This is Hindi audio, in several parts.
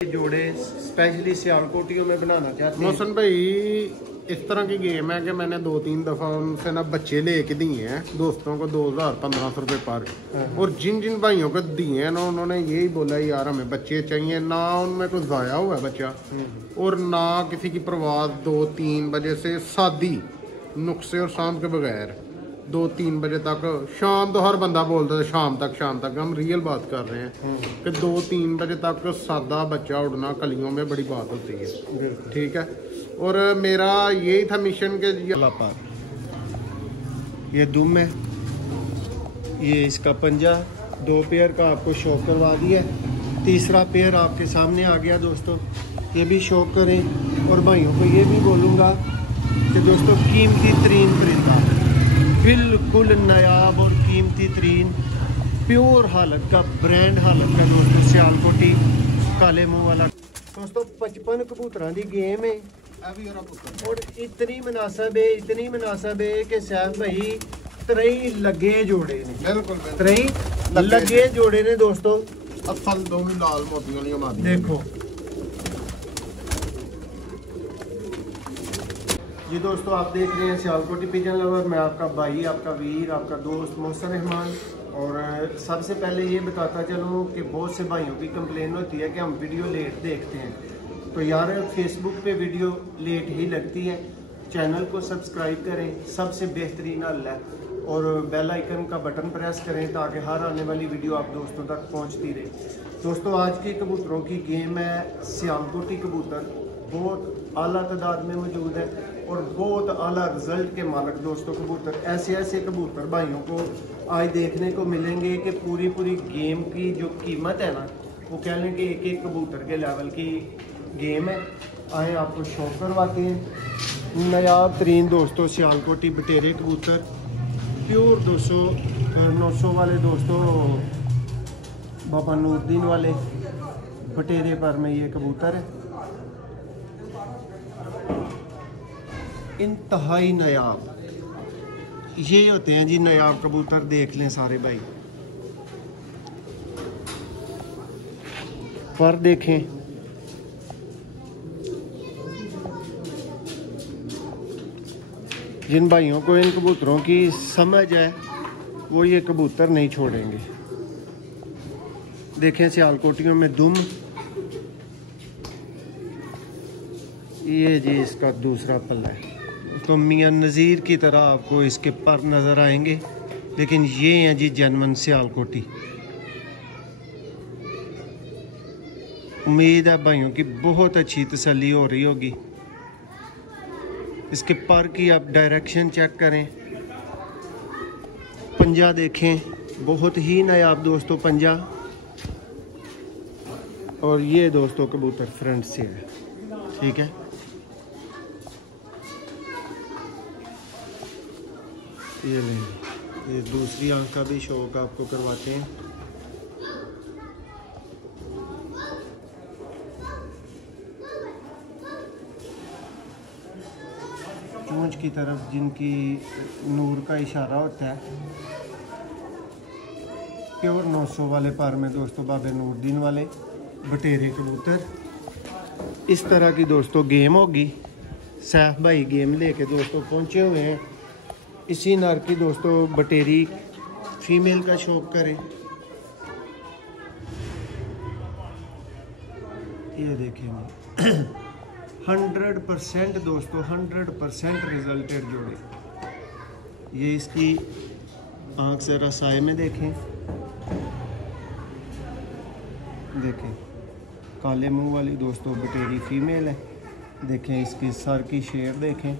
जोड़े स्पेशली सियालकोटियों में बनाना चाहते हैं। मोहसन भाई इस तरह की गेम है कि मैंने 2-3 दफ़ा उनसे ना बच्चे लेके दिए हैं दोस्तों को 2000-1500 रुपये पर। और जिन जिन भाइयों को दिए हैं ना उन्होंने यही बोला यार हमें बच्चे चाहिए, ना उनमें कुछ ज़ाया हुआ है बच्चा और ना किसी की प्रवास 2-3 बजे से शादी नुस्खे और शाम के बगैर 2-3 बजे तक, शाम तो हर बंदा बोलता है शाम तक हम रियल बात कर रहे हैं कि 2-3 बजे तक सादा बच्चा उड़ना कलियों में बड़ी बात होती है। ठीक है, और मेरा यही था मिशन के ये दुम है, ये इसका पंजा 2 पेयर का आपको शो करवा दिया, तीसरा पेयर आपके सामने आ गया दोस्तों, ये भी शो करें। और भाइयों को ये भी बोलूँगा कि दोस्तों कीमती तरीन परिंदा, बिल्कुल नायाब और कीमती तरीन प्योर हालत का, ब्रांड हालत का दोस्तों सियालकोटी काले मुंह वाला। दोस्तों 55 कबूतरों की गेम है और इतनी मुनासब है कि साहब भाई 3 लगे जोड़े ने, बिल्कुल 3 लगे जोड़े ने दोस्तों। असल दो लाल मोतियों देखो जी दोस्तों, आप देख रहे हैं सियालकोटी पिजन लवर। मैं आपका भाई, आपका वीर, आपका दोस्त मोहसन रहमान। और सबसे पहले ये बताता चलूँ कि बहुत से भाइयों की कंप्लेन होती है कि हम वीडियो लेट देखते हैं, तो यार फेसबुक पे वीडियो लेट ही लगती है। चैनल को सब्सक्राइब करें, सबसे बेहतरीन हल है, और बेल आइकन का बटन प्रेस करें ताकि हर आने वाली वीडियो आप दोस्तों तक पहुंचती रहे। दोस्तों आज की कबूतरों की गेम है सियालकोटी कबूतर, बहुत आला तादाद में मौजूद है और बहुत आला रिजल्ट के मालक दोस्तों कबूतर। ऐसे कबूतर भाइयों को आज देखने को मिलेंगे कि पूरी गेम की जो कीमत है ना, वो कह लें कि एक कबूतर के लेवल की गेम है। आए आपको शौक करवाते हैं। नायाब तरीन दोस्तों सियालकोटी बटेरे कबूतर, प्योर 200-900 वाले दोस्तों, बाबा नूरदीन वाले बटेरे पर में ये कबूतर है, इंतहाई नायाब। ये होते हैं जी नायाब कबूतर, देख लें सारे भाई, पर देखें जिन भाइयों को इन कबूतरों की समझ है वो ये कबूतर नहीं छोड़ेंगे। देखें सियालकोटियों में दुम, ये जी इसका दूसरा पल्ला है। तो मियां नज़ीर की तरह आपको इसके पर नज़र आएंगे, लेकिन ये हैं जी जनमन सियालकोटी। उम्मीद है भाइयों की बहुत अच्छी तसल्ली हो रही होगी। इसके पर की आप डायरेक्शन चेक करें, पंजा देखें, बहुत ही नायाब दोस्तों पंजा। और ये दोस्तों कबूतर फ्रंट से है, ठीक है। ये लें, ये दूसरी आंख का भी शौक आपको करवाते हैं। चोंच की तरफ जिनकी नूर का इशारा होता है, प्योर 900 वाले पर में दोस्तों बाबे नूरदीन वाले बटेरे कबूतर। इस तरह की दोस्तों गेम होगी। सैफ भाई गेम लेके दोस्तों पहुंचे हुए हैं। इसी नर की दोस्तों बटेरी फीमेल का शौक करें। ये देखेंगे 100% दोस्तों 100% रिजल्टेड जोड़े। ये इसकी आँख ज़रा साए में देखें काले मुंह वाली दोस्तों बटेरी फीमेल है। देखें इसकी सर की शेर देखें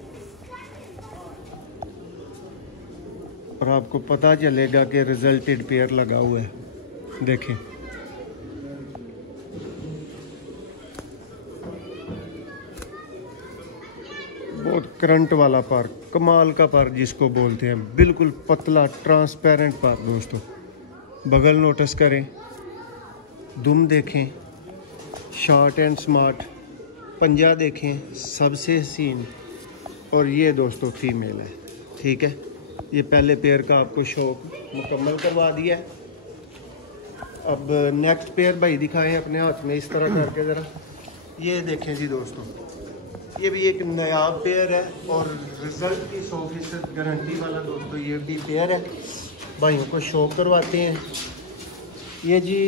और आपको पता चलेगा कि रिजल्टेड पेयर लगा हुआ है। देखें बहुत करंट वाला पर, कमाल का पर जिसको बोलते हैं, बिल्कुल पतला ट्रांसपेरेंट पर दोस्तों। बगल नोटिस करें, दुम देखें, शॉर्ट एंड स्मार्ट, पंजा देखें सबसे हसीन। और ये दोस्तों फीमेल है, ठीक है। ये पहले पेयर का आपको शौक मुकम्मल करवा दिया है। अब नेक्स्ट पेयर भाई दिखाएं अपने हाथ में इस तरह करके ज़रा। ये देखें जी दोस्तों, ये भी एक नायाब पेयर है और रिजल्ट की 100% गारंटी वाला दोस्तों ये भी पेयर है। भाइयों को शौक करवाते हैं। ये जी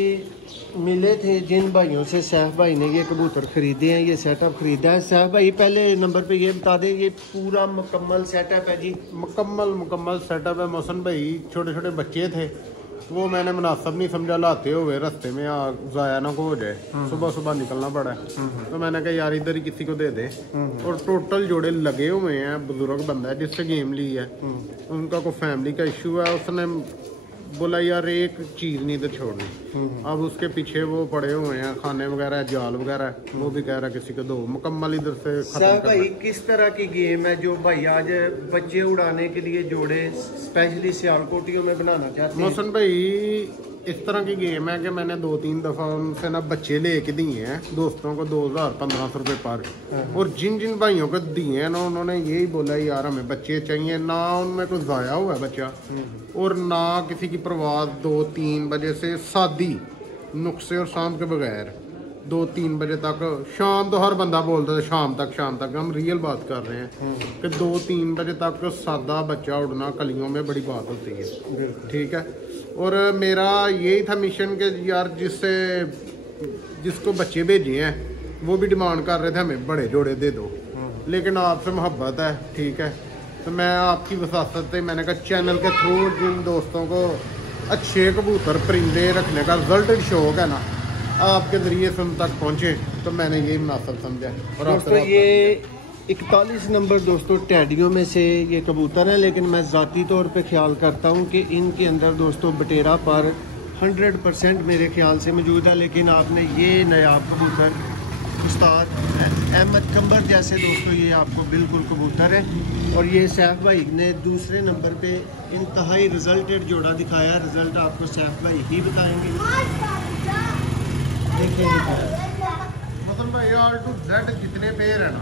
मिले थे जिन भाइयों से सैफ भाई ने ये कबूतर ख़रीदे हैं, ये सेटअप ख़रीदा है। सैफ भाई पहले नंबर पे ये बता दें, ये पूरा मुकम्मल सेटअप है जी? मुकम्मल सेटअप है। मोहसन भाई छोटे छोटे बच्चे थे, वो मैंने मुनासिब नहीं समझा लाते हुए रास्ते में ज़ाया ना को हो जाए, सुबह सुबह निकलना पड़ा है। तो मैंने कहा यार इधर ही किसी को दे दे। और टोटल जोड़े लगे हुए हैं। बुजुर्ग बंदा है जिससे गेम ली है, उनका कोई फैमिली का इशू है, उसने बोला यार एक चीज़ नहीं इधर छोड़नी। अब उसके पीछे वो पड़े हुए हैं खाने वगैरह, जाल वगैरह, वो भी कह रहा किसी को दो, मुकम्मल इधर से खत्म भाई किस तरह की गेम है जो भाई आज बच्चे उड़ाने के लिए जोड़े स्पेशली सियालकोटियों में बनाना चाहते हैं? मोहसन भाई इस तरह की गेम है कि मैंने 2-3 दफ़ा उनसे ना बच्चे लेके दिए हैं दोस्तों को 2000-1500 रुपये पर। और जिन जिन भाइयों को दिए हैं ना उन्होंने यही बोला यार हमें बच्चे चाहिए, ना उनमें कोई ज़ाया हुआ है बच्चा और ना किसी की प्रवास 2-3 बजे से शादी नुस्खे और शाम के बगैर 2-3 बजे तक। शाम तो हर बंदा बोलता है शाम तक हम रियल बात कर रहे हैं कि 2-3 बजे तक सादा बच्चा उड़ना कलियों में बड़ी बात होती है। ठीक है, और मेरा यही था मिशन कि यार जिसको बच्चे भेजे हैं वो भी डिमांड कर रहे थे हमें बड़े जोड़े दे दो, लेकिन आपसे मोहब्बत है। ठीक है, तो मैं आपकी वसात से मैंने कहा चैनल के थ्रू जिन दोस्तों को अच्छे कबूतर परिंदे रखने का रिजल्टेड शौक है ना, आपके ज़रिए से उन तक पहुँचे, तो मैंने यही मुनासिब समझा। और दोस्तों ये 41 नंबर दोस्तों टैडियों में से ये कबूतर है, लेकिन मैं ज़ाती तौर पे ख्याल करता हूँ कि इनके अंदर दोस्तों बटेरा पर 100% मेरे ख्याल से मौजूद है। लेकिन आपने ये नायाब कबूतर उस्ताद अहमद कंबर जैसे दोस्तों ये आपको बिल्कुल कबूतर है। और ये सैफ भाई ने दूसरे नंबर पे इंतहाई रिजल्टेड जोड़ा दिखाया। रिजल्ट आपको सैफ भाई ही बताएंगे। देखिए मतलब भाई R to Z जितने पेयर है ना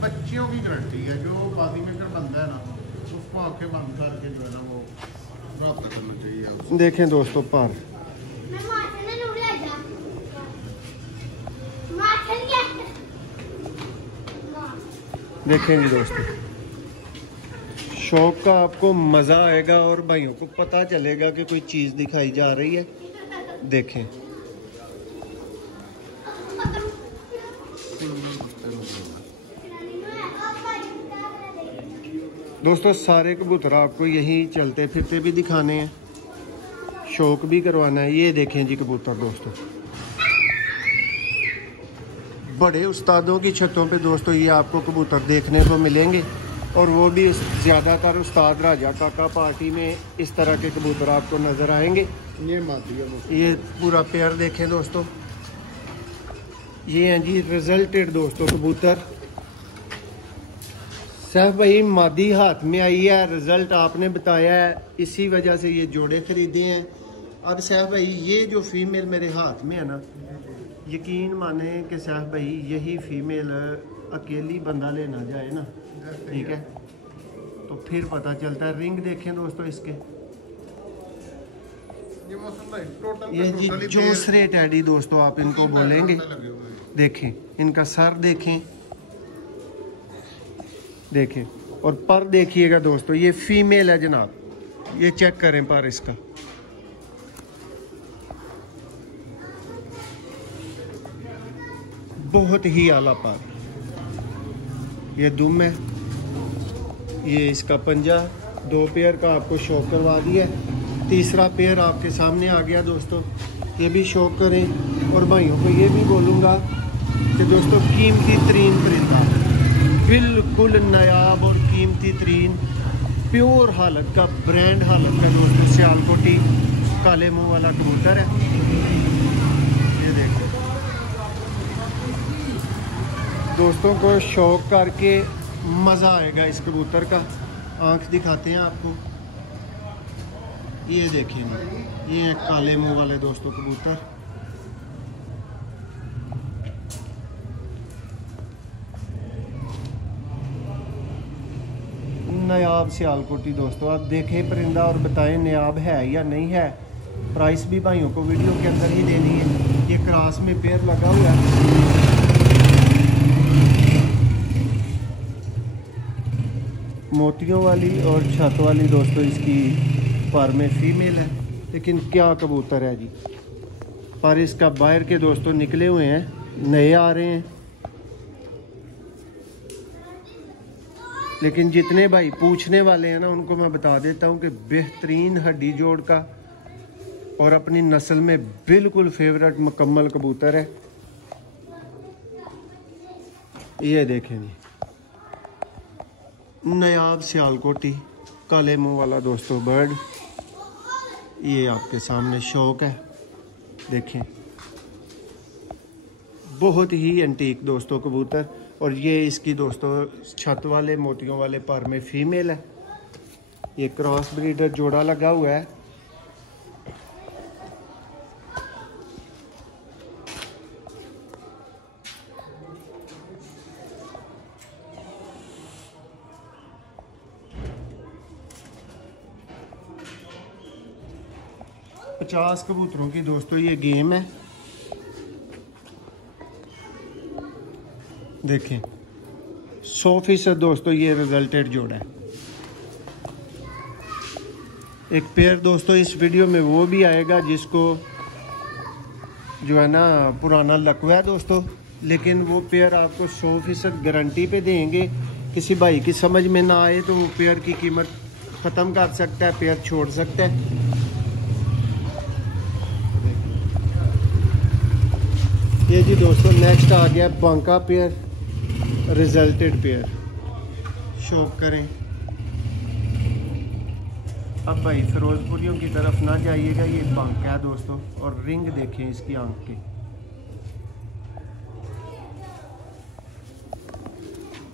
बच्चियों की गारंटी है। जो बाजी मेकर बंदा है ना उसको आंखें बंद करके जो है ना वो रास्ता करना चाहिए। देखें दोस्तों पर देखें जी दोस्तों, शौक का आपको मज़ा आएगा और भाइयों को पता चलेगा कि कोई चीज़ दिखाई जा रही है। देखें दोस्तों, सारे कबूतर आपको यही चलते फिरते भी दिखाने हैं, शौक भी करवाना है। ये देखें जी कबूतर दोस्तों, बड़े उस्तादों की छतों पे दोस्तों ये आपको कबूतर देखने को मिलेंगे। और वो भी ज़्यादातर उस्ताद राजा काका पार्टी में इस तरह के कबूतर आपको नज़र आएंगे। ये पूरा पेयर देखें दोस्तों, ये हैं जी रिजल्टेड दोस्तों कबूतर। सैफ भाई मादी हाथ में आई है, रिजल्ट आपने बताया है, इसी वजह से ये जोड़े खरीदे हैं। अब सैफ भाई ये जो फीमेल मेरे हाथ में है ना, यकीन माने कि सैफ भाई यही फीमेल अकेली बंदा लेना जाए ना, ठीक है, तो फिर पता चलता है। रिंग देखें दोस्तों इसके, ये जी जोसरे टैडी दोस्तों आप इनको बोलेंगे। देखें इनका सर देखें, देखें और पर देखिएगा दोस्तों, ये फीमेल है जनाब, ये चेक करें पर इसका। बहुत ही आला पर, ये दुम है, ये इसका पंजा। 2 पेयर का आपको शौक करवा दिया, तीसरा पेयर आपके सामने आ गया दोस्तों, ये भी शौक करें। और भाइयों को ये भी बोलूँगा कि दोस्तों कीमती तरीन परिंदा, बिल्कुल नायाब और कीमती तरीन प्योर हालत का, ब्रांड हालत का दोस्तों सियालकोटी काले मुंह वाला कबूतर है। ये देखो दोस्तों को शौक करके मज़ा आएगा इस कबूतर का। आँख दिखाते हैं आपको, ये देखेंगे, ये एक काले मुंह वाले दोस्तों कबूतर। नायाब सियालकोटी दोस्तों, आप देखें परिंदा और बताएं नायाब है या नहीं है। प्राइस भी भाइयों को वीडियो के अंदर ही देनी है। ये क्रॉस में पेयर लगा हुआ है, मोतियों वाली और छत वाली दोस्तों इसकी पर में फीमेल है। लेकिन क्या कबूतर है जी, पर इसका बाहर के दोस्तों निकले हुए हैं, नए आ रहे हैं। लेकिन जितने भाई पूछने वाले हैं ना उनको मैं बता देता हूँ कि बेहतरीन हड्डी जोड़ का और अपनी नस्ल में बिल्कुल फेवरेट मुकम्मल कबूतर है। ये देखें जी, नायाब सियालकोटी काले मुंह वाला दोस्तों बर्ड, ये आपके सामने शौक है। देखें, बहुत ही एंटीक दोस्तों कबूतर। और ये इसकी दोस्तों छत वाले मोतियों वाले पर में फीमेल है। ये क्रॉस ब्रीडर जोड़ा लगा हुआ है। पचास कबूतरों की दोस्तों ये गेम है। देखें, 100% दोस्तों ये रिजल्टेड जोड़ा है। एक पेयर दोस्तों इस वीडियो में वो भी आएगा जिसको जो है ना पुराना लकवा है दोस्तों, लेकिन वो पेयर आपको 100% गारंटी पे देंगे। किसी भाई की समझ में ना आए तो वो पेयर की कीमत ख़त्म कर सकता है, पेयर छोड़ सकता है। ये जी दोस्तों नेक्स्ट आ गया बांका पेयर, रिजल्टेड पेयर। शौक करें। अब भाई फिरोजपुरियों की तरफ ना जाइएगा, ये बांका है दोस्तों। और रिंग देखें इसकी आंख की,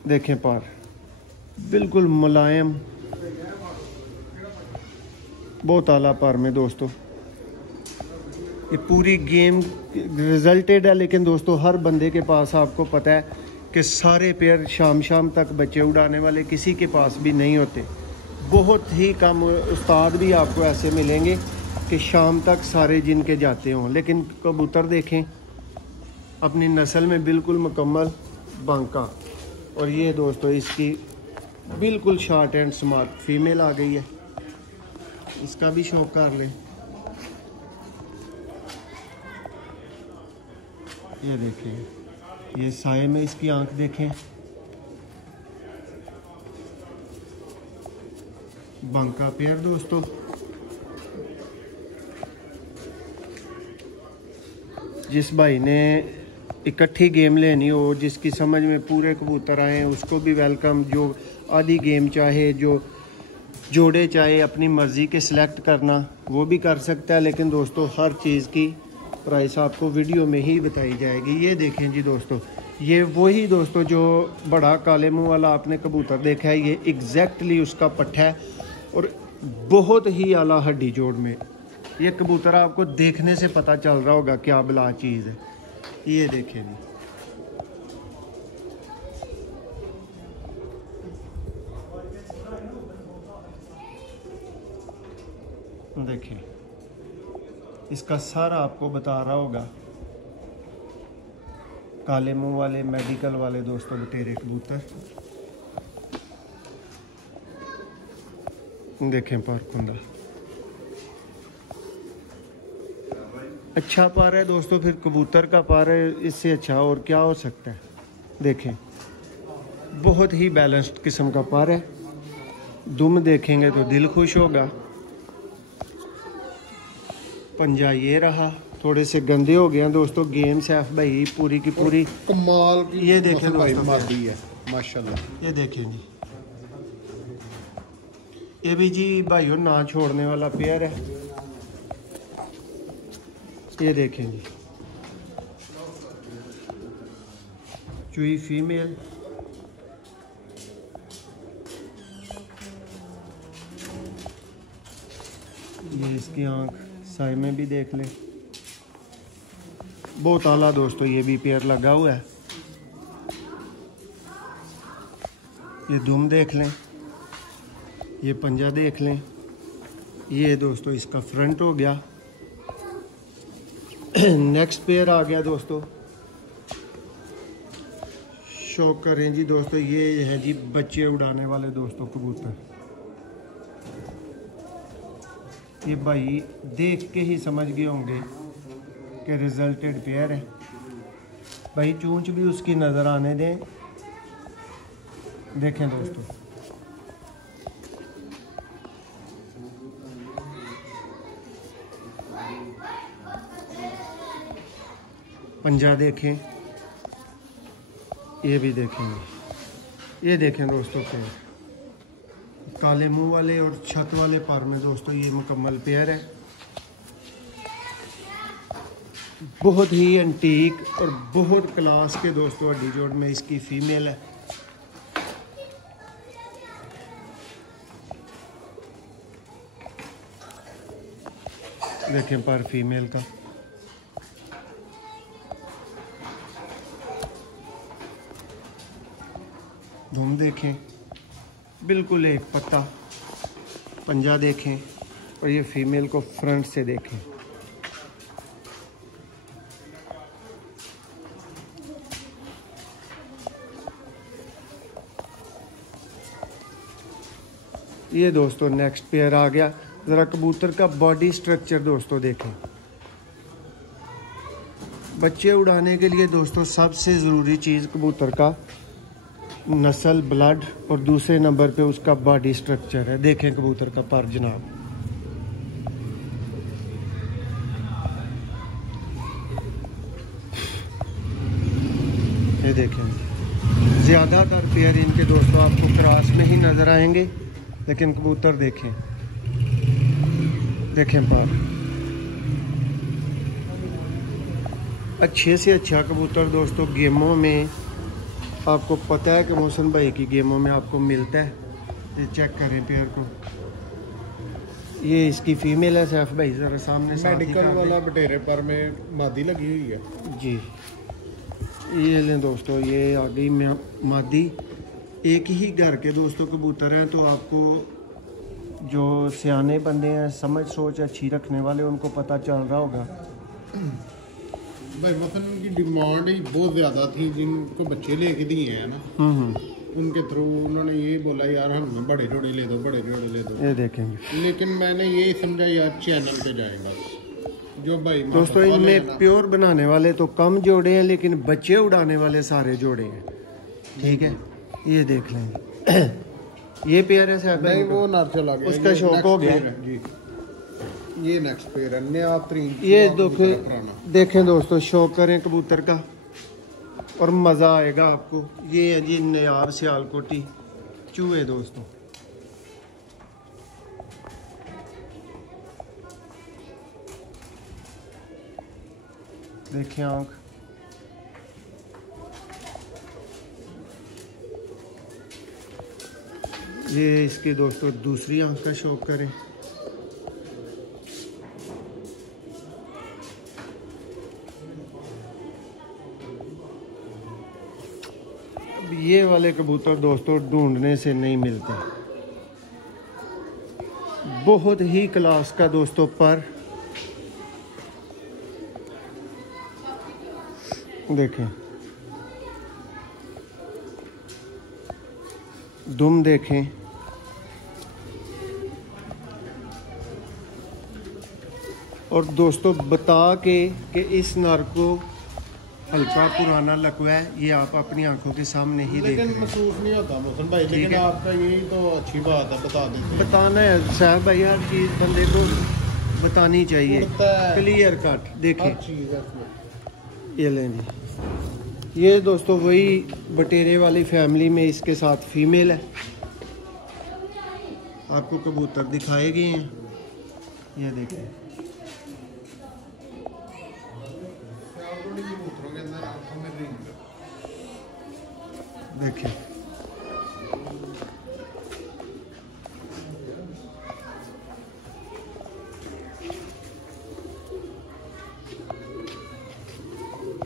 देखें पर बिल्कुल मुलायम, बहुत आला पर में दोस्तों। ये पूरी गेम रिजल्टेड है, लेकिन दोस्तों हर बंदे के पास आपको पता है कि सारे पेयर शाम तक बच्चे उड़ाने वाले किसी के पास भी नहीं होते। बहुत ही कम उस्ताद भी आपको ऐसे मिलेंगे कि शाम तक सारे जिनके जाते हों। लेकिन कबूतर देखें अपनी नस्ल में बिल्कुल मुकम्मल बांका। और ये दोस्तों इसकी बिल्कुल शॉर्ट एंड स्मार्ट फीमेल आ गई है, इसका भी शौक कर लें। ये देखें, ये साए में इसकी आंख देखें, बांका पेयर दोस्तों। जिस भाई ने इकट्ठी गेम लेनी हो, जिसकी समझ में पूरे कबूतर आए, उसको भी वेलकम। जो आधी गेम चाहे, जो जोड़े चाहे अपनी मर्ज़ी के सिलेक्ट करना, वो भी कर सकता है। लेकिन दोस्तों हर चीज़ की प्राइस आपको वीडियो में ही बताई जाएगी। ये देखें जी दोस्तों, ये वही दोस्तों जो बड़ा काले मुंह वाला आपने कबूतर देखा है, ये एग्जैक्टली उसका पट्ठा है और बहुत ही आला हड्डी जोड़ में। ये कबूतर आपको देखने से पता चल रहा होगा क्या बला चीज़ है। ये देखें जी, देखें इसका सारा आपको बता रहा होगा। काले मुंह वाले मेडिकल वाले दोस्तों बटेरे कबूतर देखें, पर कुंदा अच्छा पार है दोस्तों। फिर कबूतर का पार है, इससे अच्छा और क्या हो सकता है। देखें बहुत ही बैलेंस्ड किस्म का पार है। दुम देखेंगे तो दिल खुश होगा। पंजा ये रहा, थोड़े से गंदे हो गए हैं दोस्तों। गेम सैफ भाई पूरी की पूरी कमाल की। ये देखें दोस्तों, मादी है माशाल्लाह। ये देखें जी, ये भी जी भाइयों ना छोड़ने वाला पेयर है। ये देखें जी, चुई फीमेल। ये इसकी आंख साइड में भी देख लें, बहुत आला दोस्तों। ये भी पेयर लगा हुआ है। ये दुम देख लें, ये पंजा देख लें। ये दोस्तों इसका फ्रंट हो गया, नेक्स्ट पेयर आ गया दोस्तों, शौक करें जी दोस्तों, ये है जी बच्चे उड़ाने वाले दोस्तों कबूतर। ये भाई देख के ही समझ गए होंगे कि रिजल्टेड पेयर है। भाई चूंच भी उसकी नज़र आने दें, देखें दोस्तों। पंजा देखें, ये भी देखेंगे, ये देखें दोस्तों पेयर, काले मुंह वाले और छत वाले पर में दोस्तों ये मुकम्मल पेयर है। बहुत ही एंटीक और बहुत क्लास के दोस्तों हड्डी जोड़ में इसकी फीमेल है। देखें पर फीमेल का, धुम देखें, बिल्कुल एक पत्ता। पंजा देखें और ये फीमेल को फ्रंट से देखें। ये दोस्तों नेक्स्ट पेयर आ गया। ज़रा कबूतर का बॉडी स्ट्रक्चर दोस्तों देखें। बच्चे उड़ाने के लिए दोस्तों सबसे ज़रूरी चीज़ कबूतर का नस्ल, ब्लड और दूसरे नंबर पे उसका बॉडी स्ट्रक्चर है। देखें कबूतर का पर जनाब, ये देखें। ज़्यादातर पेयर इनके दोस्तों आपको क्रॉस में ही नज़र आएंगे, लेकिन कबूतर देखें, देखें पर अच्छे से अच्छा कबूतर दोस्तों गेमों में आपको पता है कि मोहसिन भाई की गेमों में आपको मिलता है। ये चेक करें पेयर को, ये इसकी फीमेल है। सैफ भाई ज़रा सामने मेडिकल वाला बटेरे पर में मादी लगी हुई है जी। ये लें दोस्तों, ये आ गई मादी। एक ही घर के दोस्तों कबूतर हैं, तो आपको जो सियाने बंदे हैं, समझ सोच अच्छी रखने वाले, उनको पता चल रहा होगा। भाई मतलब उनकी डिमांड ही बहुत ज़्यादा थी, जिनको बच्चे लेके दिए हैं ना, उनके थ्रू उन्होंने ये बोला यार हमें बड़े जोड़े ले दो, बड़े जोड़े ले दो। ये देखेंगे, लेकिन मैंने ये समझा यार चैनल पे जाएगा जो भाई दोस्तों। इनमें प्योर बनाने वाले तो कम जोड़े हैं, लेकिन बच्चे उड़ाने वाले सारे जोड़े हैं, ठीक है। ये देख लेंगे, ये पेयर है साहब। नहीं वो नर चला गया, उसका शौक हो गया जी। ये नेक्स्ट पेयर है, नया तरीन। ये देखें दोस्तों, शौक करें कबूतर का और मज़ा आएगा आपको। ये है जी नायाब सियालकोटी चूहे दोस्तों। देखिए आँख, ये इसकी दोस्तों दूसरी आँख का शौक करें। अब ये वाले कबूतर दोस्तों ढूंढने से नहीं मिलते, बहुत ही क्लास का दोस्तों। पर देखें, दुम देखें, और दोस्तों बता के कि इस नर को हल्का पुराना लकवा है, ये आप अपनी आंखों के सामने ही देख रहे हैं। महसूस नहीं होता मोहसिन भाई, लेकिन आपका यही तो अच्छी बात है, बता देते हैं। बताना है साहब भाई, हर चीज़ बंदे को बतानी चाहिए, क्लियर कट। देखिए ये लें जी, ये दोस्तों वही बटेरे वाली फैमिली में इसके साथ फीमेल है। आपको कबूतर दिखाए गए हैं, ये देखें। देखिए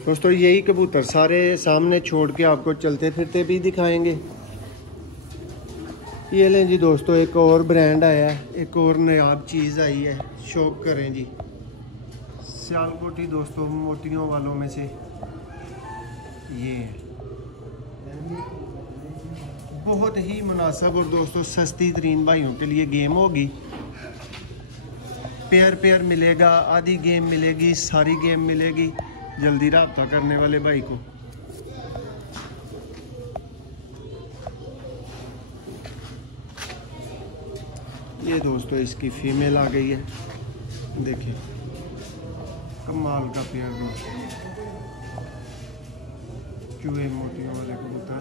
दोस्तों, यही कबूतर सारे सामने छोड़ के आपको चलते फिरते भी दिखाएंगे। ये लें जी दोस्तों, एक और ब्रांड आया है, एक और नायाब चीज़ आई है। शौक करें जी, सियालकोटी दोस्तों मोतियों वालों में से ये है, बहुत ही मुनासिब और दोस्तों सस्ती तरीन भाइयों के लिए गेम होगी। पेयर पेयर मिलेगा, आधी गेम मिलेगी, सारी गेम मिलेगी। जल्दी राब्ता करने वाले भाई को। ये दोस्तों इसकी फीमेल आ गई है, देखिए कमाल का पेयर दोस्तों, चूहे मोतियों वाले कबूतर।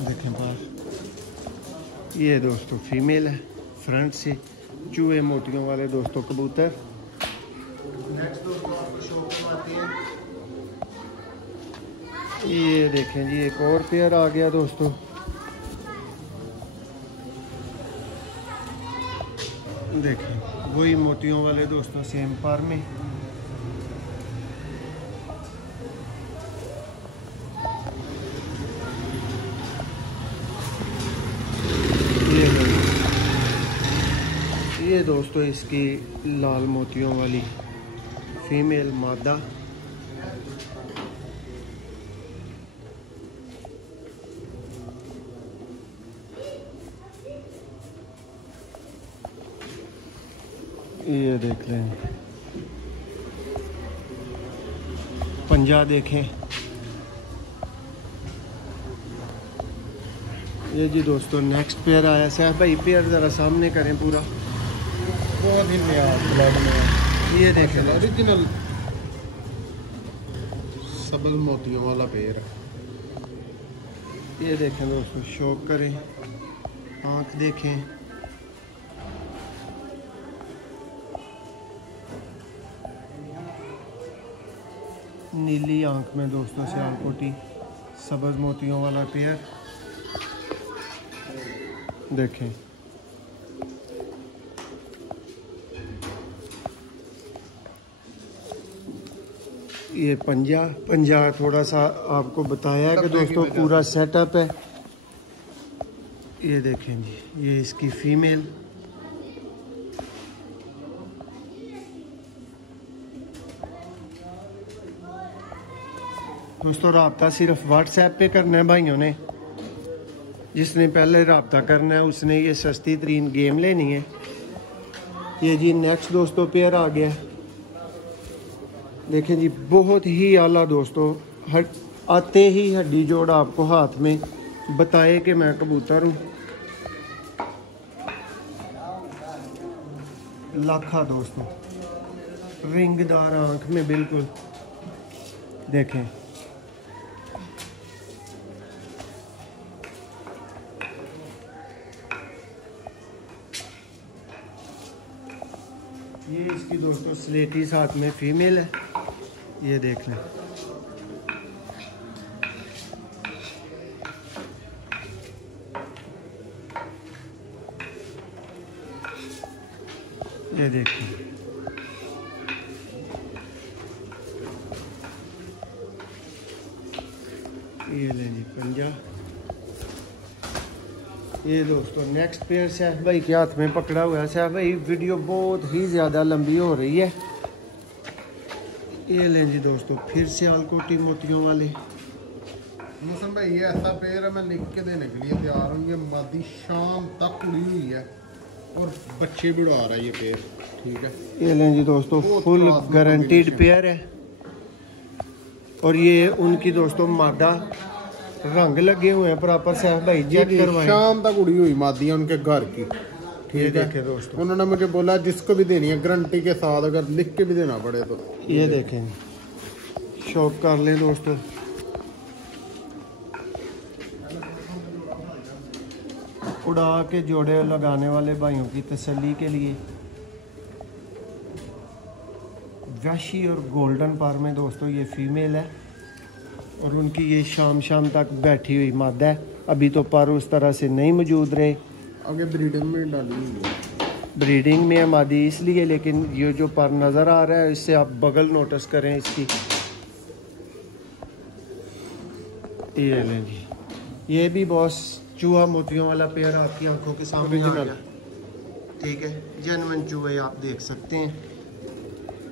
देखें बाहर, ये दोस्तों फीमेल है, फ्रंट से चूहे मोतियों वाले दोस्तों कबूतर। नेक्स्ट दोस्तों आपको शो करवाते हैं, ये देखें जी एक और पेयर आ गया दोस्तों। देखें वही मोतियों वाले दोस्तों सेम पार में। ये दोस्तों इसकी लाल मोतियों वाली फीमेल मादा। ये देख लें, पंजा देखें। ये जी दोस्तों नेक्स्ट पेयर आया। सैफ भाई पेयर ज़रा सामने करें पूरा, बहुत ही नया ब्लड में। ये देखें ओरिजिनल सबल मोतियों वाला पेयर है। ये देखें दोस्तों, शौक करें, आँख देखें। नीली आँख में दोस्तों सियालकोटी सब्ज़ मोतियों वाला पेयर देखें। ये पंजा थोड़ा सा आपको बताया कि दोस्तों पूरा सेटअप है। ये देखें जी, ये इसकी फीमेल। दोस्तों राब्ता सिर्फ व्हाट्सएप पे करना है भाइयों ने। जिसने पहले राब्ता करना है उसने ये सस्ती तरीन गेम लेनी है। ये जी नेक्स्ट दोस्तों पेयर आ गया। देखें जी बहुत ही आला दोस्तों, आते ही हड्डी जोड़ आपको हाथ में बताए कि मैं कबूतर हूँ। लाखा दोस्तों, रिंगदार आंख में बिल्कुल। देखें ये इसकी दोस्तों स्लेटी साथ में फीमेल है। ये देख लें, ये देखिए ये ले जी पंजा। ये दोस्तों नेक्स्ट पेयर सैफ भाई के हाथ में पकड़ा हुआ है। सैफ भाई वीडियो बहुत ही ज़्यादा लंबी हो रही है। ये लें जी दोस्तों फिर सियालकोटी मोतियों वाले। मुसम भाई ये ऐसा पेयर है, मैं लिख के देने के लिए तैयार हूँ। ये मादी शाम तक उड़ी हुई है और बच्चे भी उड़ा रहा है ये पेयर, ठीक है। ये लें जी दोस्तों फुल गारंटीड पेयर है। और ये उनकी दोस्तों मादा, रंग लगे हुए हैं प्रॉपर। सैफ भाई चेक करवाएं। शाम तक उड़ी हुई मादी है उनके घर की, ठीक है। देखें दोस्तों, उन्होंने मुझे बोला जिसको भी देनी है गारंटी के साथ, अगर लिख के भी देना पड़े तो। ये देखें, शौक कर लें दोस्तों। उड़ा के जोड़े लगाने वाले भाइयों की तसल्ली के लिए वैशी और गोल्डन पार में दोस्तों ये फीमेल है। और उनकी ये शाम तक बैठी हुई मादा है। अभी तो पर उस तरह से नहीं मौजूद रहे, आगे ब्रीडिंग में डाली हुई है। ब्रीडिंग में है मादी इसलिए। लेकिन ये जो पर नज़र आ रहा है इससे आप बगल नोटिस करें इसकी, ये लें जी, ये भी बॉस चूहा मोतियों वाला पेयर आपकी आंखों के सामने आ गया। ठीक है, जेन्युइन चूहे आप देख सकते हैं।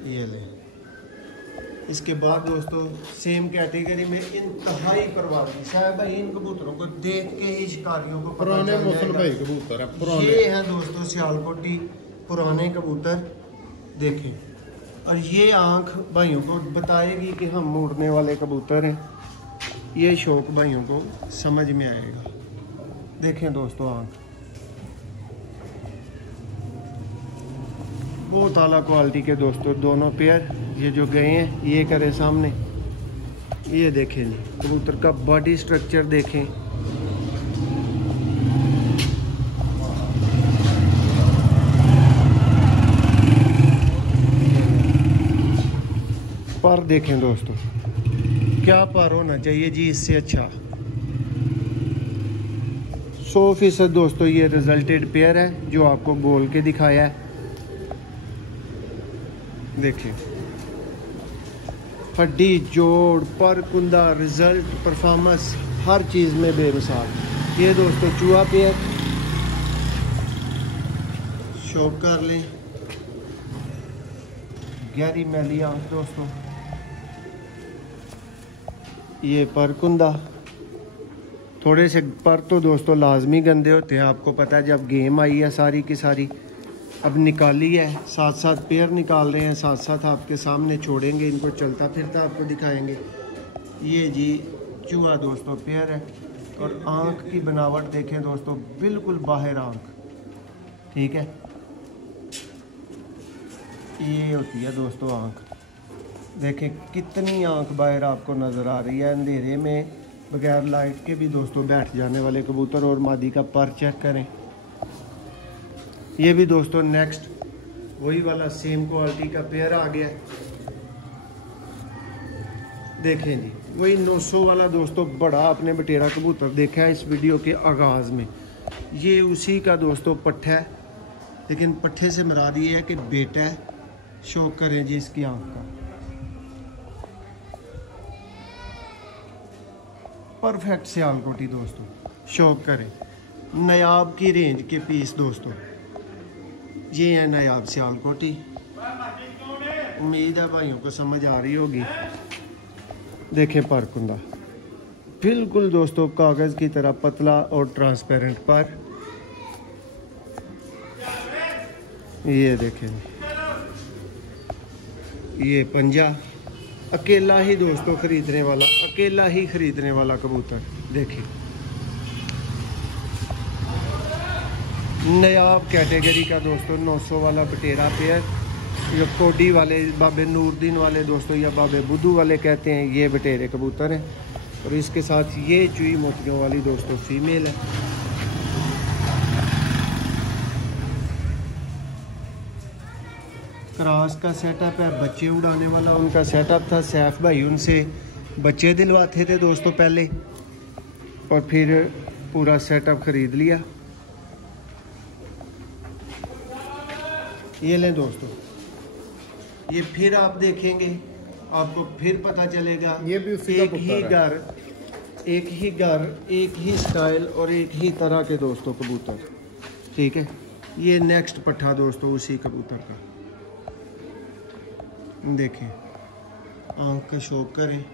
ये लें। इसके बाद दोस्तों सेम कैटेगरी में इंतहाई परवाज़ी साहब भाई, इन कबूतरों को देख के ही शिकारियों को पुराने मुसल भाई कबूतर है। ये हैं दोस्तों सियालकोटी पुराने कबूतर, देखें। और ये आंख भाइयों को बताएगी कि हम मुड़ने वाले कबूतर हैं। ये शौक भाइयों को समझ में आएगा। देखें दोस्तों आंख बहुत आला क्वालिटी के दोस्तों दोनों पेयर। ये जो गए हैं ये करें सामने, ये देखें जी कबूतर का बॉडी स्ट्रक्चर देखें। पर देखें दोस्तों क्या पर होना चाहिए जी इससे अच्छा। 100% दोस्तों ये रिजल्टेड पेयर है जो आपको बोल के दिखाया है। देखिए हड्डी जोड़ पर कुंदा रिजल्ट परफॉर्मेंस हर चीज़ में बेमिसाल। ये दोस्तों चूहा पेयर शौक कर लें। गहरी मैली आंख दोस्तों, ये पर कुंदा। थोड़े से पर तो दोस्तों लाजमी गंदे होते हैं, आपको पता है। जब गेम आई है सारी की सारी अब निकाली है, साथ साथ पेयर निकाल रहे हैं, साथ साथ आपके सामने छोड़ेंगे, इनको चलता फिरता आपको दिखाएंगे। ये जी चूहा दोस्तों पेयर है। और आंख की बनावट देखें दोस्तों, बिल्कुल बाहर आंख। ठीक है, ये होती है दोस्तों आंख। देखें कितनी आंख बाहर आपको नज़र आ रही है। अंधेरे में बगैर लाइट के भी दोस्तों बैठ जाने वाले कबूतर। और मादी का पर चेक करें। ये भी दोस्तों नेक्स्ट वही वाला सेम क्वालिटी का पेयर आ गया। देखें जी वही 900 वाला दोस्तों बड़ा अपने बटेरा कबूतर देखा है इस वीडियो के आगाज़ में। ये उसी का दोस्तों पट्ठा है, लेकिन पट्ठे से मुराद ये है कि बेटा है। शौक करें जी इसकी आंख का। परफेक्ट सियालकोटी दोस्तों, शौक करें। नायाब की रेंज के पीस दोस्तों, ये है नायाब सियालकोटी। उम्मीद है भाइयों को समझ आ रही होगी। देखें पर कुंदा बिल्कुल दोस्तों कागज़ की तरह पतला और ट्रांसपेरेंट पर। ये देखें ये पंजा अकेला ही दोस्तों खरीदने वाला, अकेला ही खरीदने वाला कबूतर। देखिए नायाब कैटेगरी का दोस्तों 900 वाला बटेरा पेयर। ये कोडी वाले बाबे नूरदीन वाले दोस्तों या बाबे बुद्धू वाले कहते हैं, ये बटेरे कबूतर हैं। और इसके साथ ये चुई मोतियों वाली दोस्तों फीमेल है। क्रॉस का सेटअप है, बच्चे उड़ाने वाला उनका सेटअप था। सैफ भाई उनसे बच्चे दिलवाते थे दोस्तों पहले, और फिर पूरा सेटअप ख़रीद लिया। ये लें दोस्तों, ये फिर आप देखेंगे आपको फिर पता चलेगा। ये भी एक ही घर, एक ही घर, एक ही स्टाइल और एक ही तरह के दोस्तों कबूतर। ठीक है, ये नेक्स्ट पट्ठा दोस्तों उसी कबूतर का। देखें आंख का शौक करें।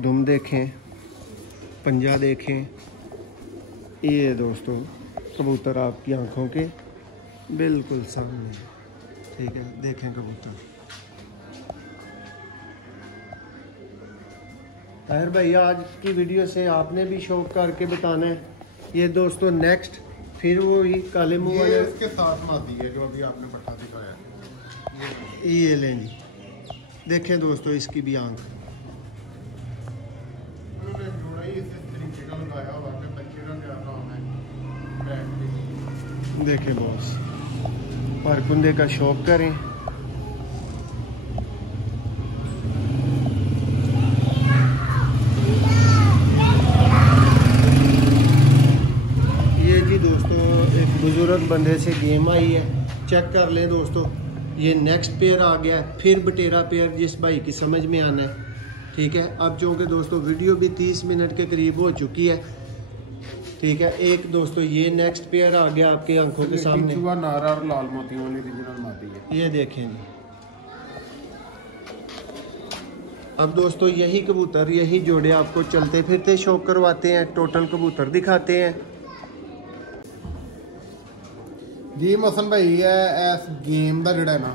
दुम देखें, पंजा देखें। ये दोस्तों कबूतर आपकी आंखों के बिल्कुल सामने। ठीक है, देखें कबूतर। ताहिर भाई आज की वीडियो से आपने भी शौक करके बताना है। ये दोस्तों नेक्स्ट फिर वो ही काले मुंह वाले इसके साथ मादी है जो अभी आपने पट्टा दिखाया। ये लें जी, देखें दोस्तों इसकी भी आंख। देखें बॉस, परकुंदे का शौक करें। एक बुज़ुर्ग बंदे से गेम आई है, चेक कर लें दोस्तों। ये नेक्स्ट पेयर आ गया है, फिर बटेरा पेयर जिस भाई की समझ में आना है, ठीक है। अब चूँकि दोस्तों वीडियो भी 30 मिनट के करीब हो चुकी है, ठीक है। एक दोस्तों ये नेक्स्ट पेयर आ गया आपके आंखों के सामने, नारा और लाल मोतियों वाली ओरिजिनल मादी है। ये देखें जी। अब दोस्तों यही कबूतर, यही जोड़े आपको चलते फिरते शौक करवाते हैं, टोटल कबूतर दिखाते हैं जी। मसन भाई है इस गेम का जोड़ा है ना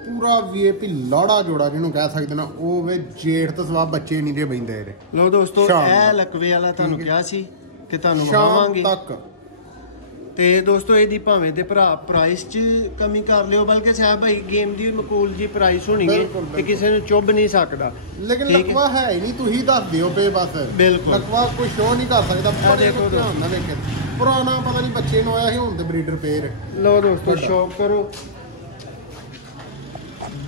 पूरा वीआईपी लाड़ा जोड़ा जिन्होंने कह सकते ना, वो वे जेठ तो सवा बच्चे नहीं जे बहिंदे। लो दोस्तों ए लकवे वाला ਤੁਹਾਨੂੰ ਕਿਹਾ ਸੀ ਕਿ ਤੁਹਾਨੂੰ ਵਹਾਵਾਂਗੇ ਤੱਕ। ਤੇ ਦੋਸਤੋ ਇਹਦੀ ਭਾਵੇਂ ਤੇ ਭਰਾ ਪ੍ਰਾਈਸ 'ਚ ਕਮੀ ਕਰ ਲਿਓ, ਬਲਕਿ ਸਾਹਿਬ ਭਾਈ ਗੇਮ ਦੀ ਮਕੂਲ ਜੀ ਪ੍ਰਾਈਸ ਹੋਣੀ ਹੈ ਕਿ ਕਿਸੇ ਨੂੰ ਚੁੱਭ ਨਹੀਂ ਸਕਦਾ। ਲੇਕਿਨ ਲਕਵਾ ਹੈ ਹੀ ਨਹੀਂ, ਤੁਸੀਂ ਦੱਸ ਦਿਓ ਪੇ ਬਸ। ਬਿਲਕੁਲ ਲਕਵਾ ਕੋਈ ਸ਼ੋ ਨਹੀਂ ਕਰ ਸਕਦਾ। ਦੇਖੋ ਧਿਆਨ ਨਾਲ ਵੇਖੇ, ਪੁਰਾਣਾ ਪਤਾ ਨਹੀਂ ਬੱਚੇ ਨੂੰ ਆਇਆ ਸੀ, ਹੁਣ ਤੇ ਬਰੀਡਰ ਪੇਰ। ਲੋ ਦੋਸਤੋ ਸ਼ੌਕ ਕਰੋ।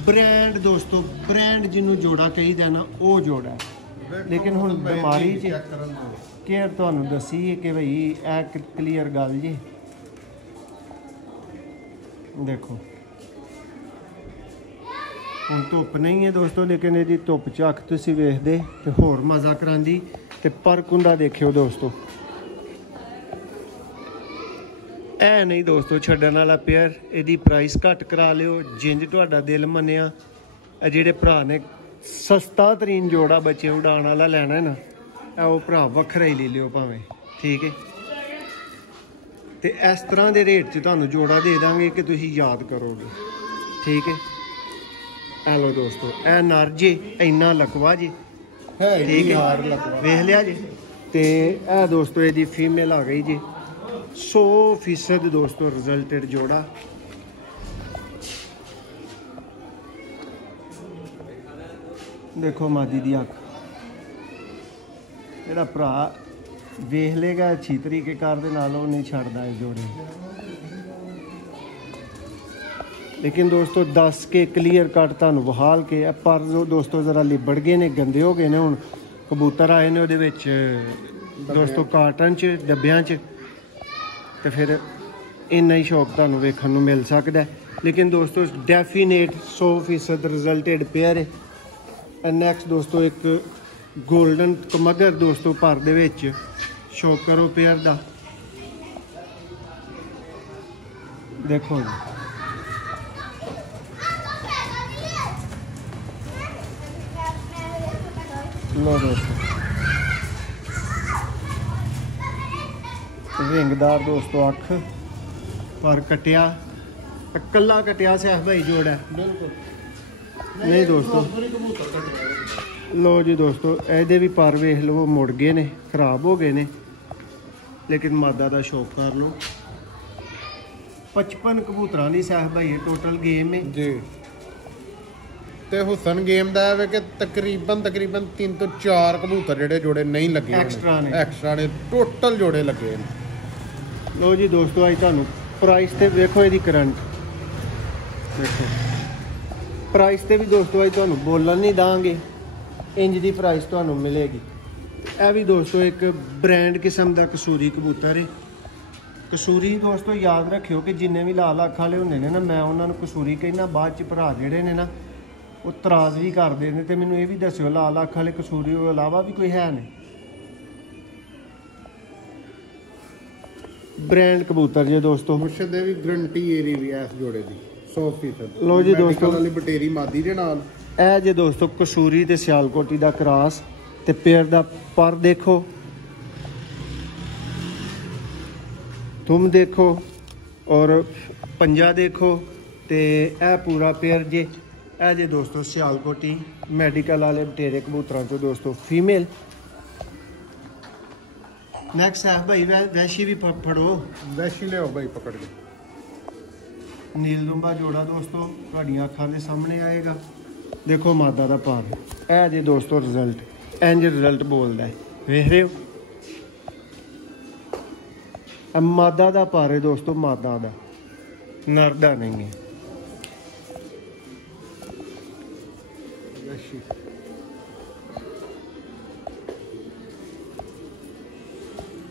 ब्रांड दोस्तों, ब्रांड जिन्हों जोड़ा कहीदा ना वो जोड़ा है। लेकिन हुण बीमारी केयर तुहानूं दसी है कि भाई ए क्लीयर गल जी। देखो हुण धुप नहीं है दोस्तों, लेकिन यदि धुप झक तुसीं वेखदे ते होर मज़ा करांदी। ते पर कुंडा देखियो दोस्तों, ऐ नहीं दोस्तों छड्डण वाला पेयर। ਇਹਦੀ प्राइस घट करा लियो जिंज तुहाडा दिल मन्निया। ਜਿਹੜੇ ਭਰਾ ਨੇ सस्ता तरीन जोड़ा बच्चे उड़ाण वाला लेना है ना, वो भरा ਵੱਖਰਾ ही ले लियो भावें, ठीक है। तो इस तरह के रेट च तुहानूं जोड़ा दे देंगे कि तुसीं याद करोगे, ठीक है। ए लो दोस्तों ए नर जे, इन्ना लकवा जी, ठीक है, वेख लिया जी। तो ए दोस्तों ਇਹਦੀ फीमेल आ गई जी, 100% दोस्तों रिजल्टेड जोड़ा। देखो मादी दी अख, जेड़ा भरा वेख लेगा अच्छी तरीके कार दे नाल, नहीं छड़दा इस जोड़े। लेकिन दोस्तों 10 के क्लीयर कट तुहानूं बहाल के पर दोस्तों जरा लिबड़ गए ने, गंदे हो गए ने। हुण कबूतर आए ने उहदे विच दोस्तों कार्टन च, डब्बियां च, तो फिर इन्ना ही शौक तुहानूं वेखण नूं मिल सकदा है। लेकिन दोस्तों डेफिनेट 100% रिजल्टेड पेयर है। नैक्सट दोस्तों एक गोल्डन कमगर दोस्तों पर दे विच शौक करो पेयर दा। देखो जी लो दोस्तों रिंगदार दोस्तों अख पर कटिया, कला कटिया सैफ भाई जोड़ा है। बिल्कुल नहीं दोस्तों लो जी दोस्तों ਇਹਦੇ भी पर वेख लो मुड़ गए ने, खराब हो गए ने। लेकिन मादा का शौक कर लो। 55 कबूतरां दी सैफ भाई टोटल गेम है जी। ते हुसन गेम दा है कि तकरीबन 3 तो 4 कबूतर जेडे जोड़े नहीं लगे, एक्स्ट्रा ने टोटल जोड़े लगे। लो जी दोस्तों अज तुहानूं प्राइस ते वेखो, इहदी करंट देखो। प्राइस ते भी दोस्तों अज तुहानूं बोलन नहीं दांगे, इंज दी प्राइस तुहानूं मिलेगी। यह भी दोस्तों एक ब्रांड किस्म का कसूरी कबूतर है। कसूरी दोस्तों याद रखियो कि जिन्ने भी लाल अख वाले होंदे ने ना, मैं उन्होंने कसूरी कहना। बाद च भरा जेडे ने ना वो तराज भी करते हैं। तो मैनू ये भी दस्यो लाल अख वाले कसूरी तो इलावा भी कोई है नहीं। ब्रांड कबूतर जी दोस्तों, मुर्शद भी गारंटी एरी भी है इस जोड़े दी 100%। लो जी दोस्तों बटेरी मादी दे नाल ए जे दोस्तों कसूरी ते सियालकोटी दा क्रॉस। ते पेयर दा पर देखो, तुम देखो और पंजा देखो। ते ए पूरा पेयर जे ए जे दोस्तों सियालकोटी मेडिकल वाले बटेरे कबूतरों चो दोस्तों फीमेल। नेक्स्ट है भाई वैशी भी फड़ो, वैशी ले भाई पकड़ के। नील दुंबा जोड़ा दोस्तों तुहाडियां अखां दे सामने आएगा। देखो मादा दा पार ए जे दोस्तों रिजल्ट, इंज रिजल्ट बोलदा है, वेख रहे हो। मादा दा पार है दोस्तों, मादा दा, नर दा नहीं है।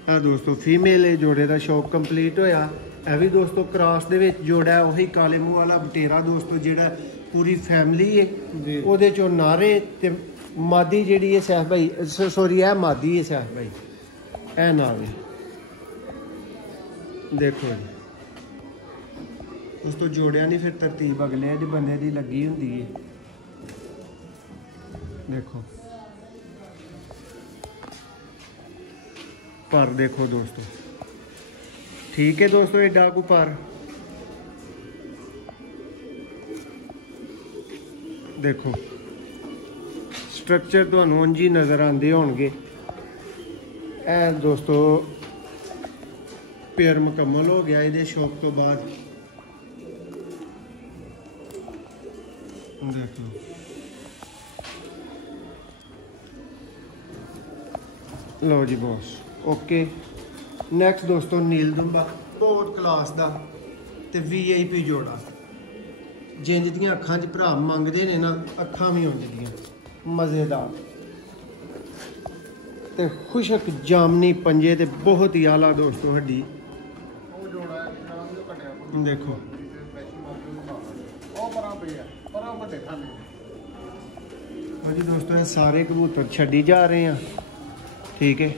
ਆ ਦੋਸਤੋ ਫੀਮੇਲ ਇਹ ਜੋੜੇ ਦਾ ਸ਼ੌਕ ਕੰਪਲੀਟ ਹੋਇਆ। ਇਹ ਵੀ ਦੋਸਤੋ ਕ੍ਰਾਸ ਦੇ ਵਿੱਚ ਜੋੜਾ ਹੈ, ਉਹੀ ਕਾਲੇ ਮੂੰਹ ਵਾਲਾ ਬਟੇਰਾ ਦੋਸਤੋ, ਜਿਹੜਾ ਪੂਰੀ ਫੈਮਿਲੀ ਹੈ ਜੀ। ਉਹਦੇ ਚੋਂ ਨਾਰੇ ਤੇ ਮਾਦੀ ਜਿਹੜੀ ਹੈ ਸੈਫ ਭਾਈ, ਸੋਰੀ ਇਹ ਮਾਦੀ ਹੈ ਸੈਫ ਭਾਈ, ਇਹ ਨਾਰੇ ਦੇਖੋ ਜੀ ਦੋਸਤੋ। ਜੋੜਿਆਂ ਦੀ ਫਿਰ ਤਰਤੀਬ ਅਗਲੇ ਦੇ ਬੰਦੇ ਦੀ ਲੱਗੀ ਹੁੰਦੀ ਹੈ, ਦੇਖੋ पर देखो दोस्तों, ठीक है दोस्तों, एडा को पर देखो स्ट्रक्चर तो उंज ही नज़र आते होंगे। ए दोस्तों पेयर मुकम्मल हो गया ये शौक तो बाद। देख लो लो जी बॉस, ओके। नैक्सट दोस्तों नील दुंबा, बहुत क्लास का ते VIP जोड़ा, जिंज दियां अखां च भरा मंगते ने ना, अखां भी आउंदियां मज़ेदार ते खुशक जामनी पंजे ते बहुत ही आला दोस्तों हड्डी। देखो जी दोस्तों ये सारे कबूतर छड्डी जा रहे हैं, ठीक है।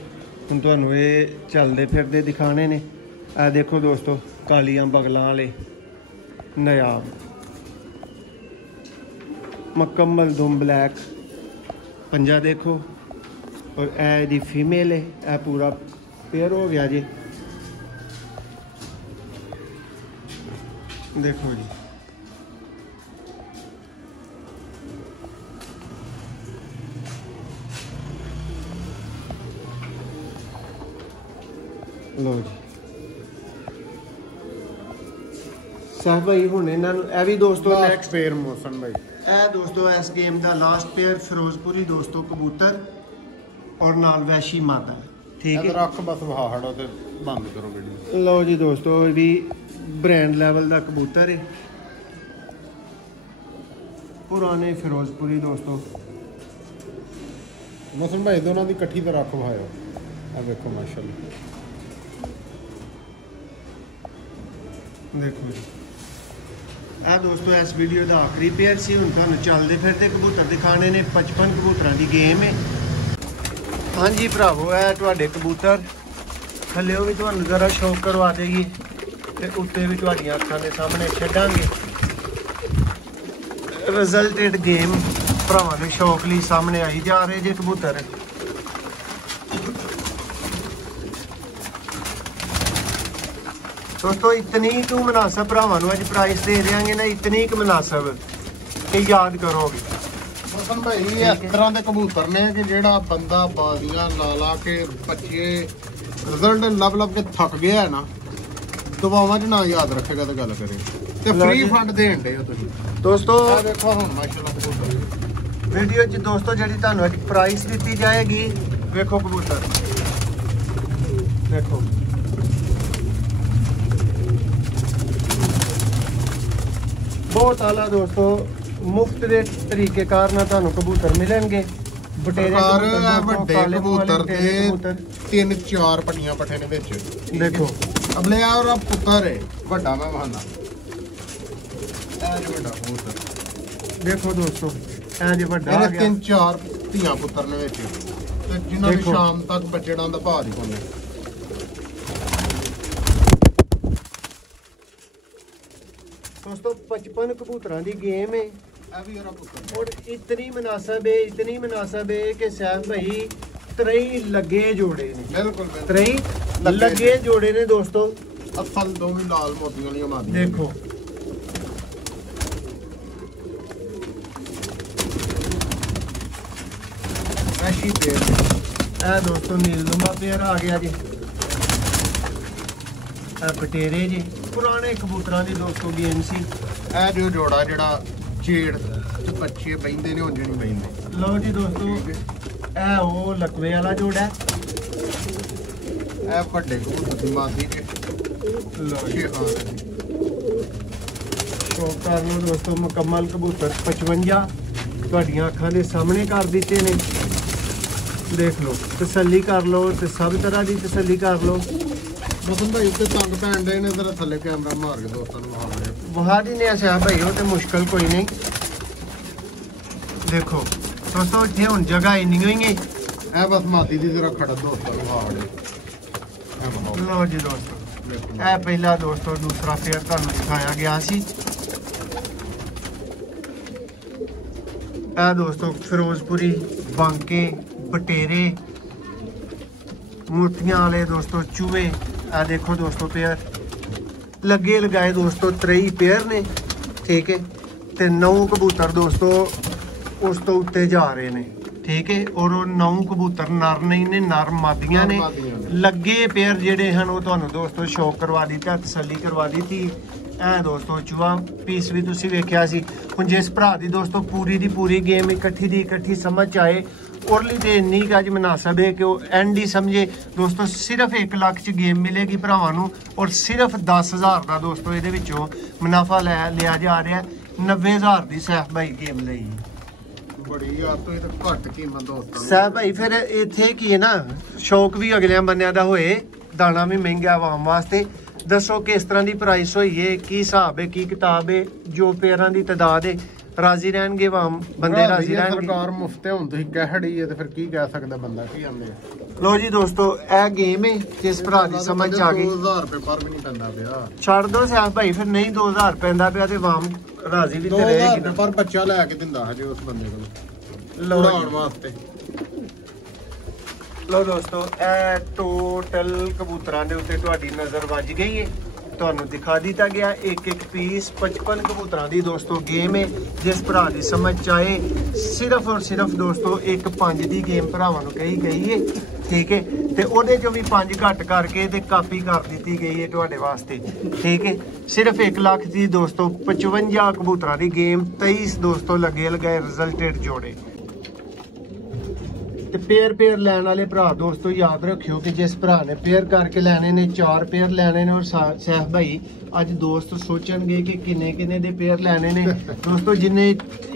ਹੁਣ ਤੁਹਾਨੂੰ ਇਹ ਚੱਲਦੇ ਫਿਰਦੇ ਦਿਖਾਣੇ ਨੇ। ਆ ਦੇਖੋ ਦੋਸਤੋ ਕਾਲੀਆਂ ਬਗਲਾਂ ਵਾਲੇ ਨਾਯਾਬ ਮੁਕੰਮਲ ਦੁਮ ਬਲੈਕ ਪੰਜਾ ਦੇਖੋ। ਔਰ ਇਹ ਦੀ ਫੀਮੇਲ ਹੈ, ਇਹ ਪੂਰਾ ਪੇਅਰ ਹੋ ਗਿਆ ਜੀ, ਦੇਖੋ ਜੀ। लो जी साहब भाई हुण इन्हां नूं ए भी दोस्तों नेक्स्ट पेयर मोशन भाई, ए दोस्तों इस गेम दा लास्ट पेयर फिरोजपुरी दोस्तों कबूतर और नाल वैशी मादा, ठीक है। रख बस वहाड़ो ते बंद करो वीडियो। लो जी दोस्तों ये भी ब्रांड लेवल दा कबूतर है, पुराने फिरोजपुरी दोस्तों। मोशन भाई दोनों की इकट्ठी तो रख वहायो, आ देखो माशाल्लाह देखो जी। आ दोस्तों इस वीडियो का आखिरी पेयर से हुण तुहानूं चलदे फिरदे कबूतर दिखाने ने। 55 कबूतरां दी गेम है। हाँ जी भरावो, है तुहाडे कबूतर, थल्लेओ भी तुहानूं जरा शौक करवा देगी ते उत्ते भी तुहाडीआं अखां दे सामने छड्डांगे। रिजल्टेड गेम भरावां दे शौक लई सामने आई जा रहे जे कबूतर। दोस्तों इतनी कु मुनासब भरावां नूं अज प्राइस दे देंगे ना, इतनी कु मुनासब कि याद करोगे। मोशन भाई इस तरह के कबूतर ने कि जेड़ा बंदा बाजियां ला ला के बच्चे रिजल्ट लब लब के थक गया है ना, दुआवां च ना याद रखेगा तो गल करे ते फ्री फंड देण दे तुसीं दोस्तों। देखो हुण माशाल्लाह कबूतर वीडियो च दोस्तों जी तुहानूं अज प्राइस दी जाएगी। देखो कबूतर देखो, बहुत आला दोस्तों, मुफ्त के तरीकेकार ना तुहानूं कबूतर मिलेंगे। बटेरे ਵੱਡੇ ਕਬੂतर ਤੇ 3-4 ਪੱਟੀਆਂ ਪੱਠੇ ਨੇ ਵਿੱਚ। देखो ਅਬਲੇ ਆ ਪੁੱਤਰ ਹੈ ਵੱਡਾ, ਮੈਂ ਬਹਾਨਾ ਇਹ ਵੱਡਾ ਕਬੂतर देखो दोस्तों, ਇਹ ਜੇ ਵੱਡਾ ਆ ਗਿਆ। 3-4 ਧੀਆਂ ਪੁੱਤਰ ਨੇ ਵਿੱਚ ਤੇ ਜਿਨ੍ਹਾਂ ਦੀ ਸ਼ਾਮ ਤੱਕ ਬੱਚੜਾਂ ਦਾ ਭਾਅ ਨਹੀਂ ਪਾਉਂਦੇ। दोस्तों 55 कबूतरां दी गेम है और इतनी मुनासब है कि सैफ भाई 3 लगे जोड़े ने, बिल्कुल 3 लगे जोड़े ने दोस्तों। असल दो भी लाल मोतियां वाली मादी देखो वैशी पेयर है दोस्तों, नीलनुमा पेयर आ गया जी, बटेरे जी पुराने कबूतरां दी दोस्तों गेम सी। ਇਹ ਜੋ ਜੋੜਾ ਜਿਹੜਾ ਛੇੜ ਤੇ ਬੱਚੇ ਬੈਂਦੇ ਨੇ ਉਂਝ ਨਹੀਂ ਬੈਂਦੇ। ਲਓ ਜੀ ਦੋਸਤੋ, ਇਹ ਉਹ ਲਕਵੇ ਵਾਲਾ ਜੋੜਾ, ਇਹ ਵੱਡੇ ਕਬੂਤਰ ਦੀ ਮਾਦੀ ਚ ਲਓ ਜੀ ਹਾਂ ਸ਼ੌਕ ਕਰ ਲਓ ਦੋਸਤੋ। ਮੁਕੰਮਲ ਕਬੂਤਰ 55 ਤੁਹਾਡੀਆਂ ਅੱਖਾਂ ਦੇ ਸਾਹਮਣੇ ਕਰ ਦਿੱਤੇ ਨੇ। देख लो तसल्ली कर लो तो सब तरह की तसल्ली कर लो। मौसम भाई उत्ते तंग पैन डे ने जरा थल्ले कैमरा मार के दोस्तों को वहा वहा दी ने ऐसा भाई वो तो मुश्किल कोई नहीं। देखो दोस्तों इतने हुन जगह इन्नी ही है ए बस माती दी जरा खड़ा दोस्तों को वहा लो जी दोस्तों ए पहला दोस्तों दूसरा फेयर तुहानू दिखाया गया सी। ए दोस्तों फिरोजपुरी बांके बटेरे मूर्तियां वाले दोस्तों चूहे आ देखो दोस्तों पेयर लगे लगाए दोस्तों 3 पेयर ने ठीक है ते 9 कबूतर दोस्तों उस तो उत्ते जा रहे ने ठीक है और 9 कबूतर नर नहीं ने नर मादियां ने लगे पेयर जेडे हैं वो तुहानू दोस्तों शौक करवा दी ते तसल्ली करवा दी थी। ए दोस्तों चूहा पीस भी तुसी वेख्या सी। हुण जिस भरा दी दोस्तों पूरी दी पूरी गेम इकट्ठी दी इकट्ठी समझ आए ओरली ते इन्नी अज मुनासब है कि एंड ही समझे दोस्तों सिर्फ 1 लाख च गेम मिलेगी भरावां नूं और सिर्फ 10,000 का दोस्तों ये मुनाफा लिया जा रहा है। 90,000 की सैफ भाई गेम लई बड़ी यार तो ये तो घट कीमत दोस्तों सैफ भाई फिर इत्थे की है ना शौक भी अगले बंदियां दा होए दाना भी महंगा आवाम वास्ते। दसो किस तरह की प्राइस हुई है की हिसाब है की किताब है जो पेयरां की तादाद है राजी रहणगे आवाम बंदे राजी रहणगे। सरकार मुफ्त हुण तुसीं कह दी है ते फिर की कह सकदा बंदा की आंदे। लो जी दोस्तों ए गेम है जिस भरा दी समझ आ गई 2000 रुपए पर भी नहीं पैंदा पिया छड़ दो सैफ भाई फिर नहीं 2000 पैंदा पिया ते आवाम राजी भी ते रहेगी पर बच्चा लेके दिंदा है जो उस बंदे को लौड़ाउण वास्ते। लो दोस्तों ए टोटल कबूतरां दे उत्ते तुहाडी नज़र वज गई है ਤੁਹਾਨੂੰ दिखा दिता गया एक पीस 55 कबूतरां दी दोस्तों गेम है जिस भरा दी समझ आए सिर्फ और सिर्फ दोस्तों 1-5 दी गेम भरावां नूं कही गई है ठीक है ते ओहदे चों भी 5 घट करके ते कापी कर दी गई है तुहाडे वास्ते ठीक है। सिर्फ 1 लाख दी दोस्तों 55 कबूतरां दी गेम 23 दोस्तों लगे लगाए रिजल्टेड जोड़े ते पेयर लैन वाले भरा दोस्तों याद रखियो कि जिस भरा ने पेयर करके लैने ने 4 पेयर लैने ने और सैफ भाई अज दोस्त सोचणगे कि किन्ने किन्ने दे पेयर लैने ने दोस्तों जिन्हें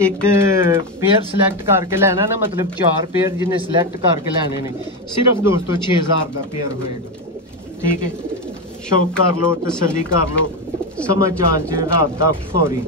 एक पेयर सिलेक्ट करके लैना ना मतलब 4 पेयर जिन्हें सिलेक्ट करके लैने ने सिर्फ दोस्तों 6000 का पेयर होएगा ठीक है। शौक कर लो तसल्ली कर लो समझ आ रात दा फौरी।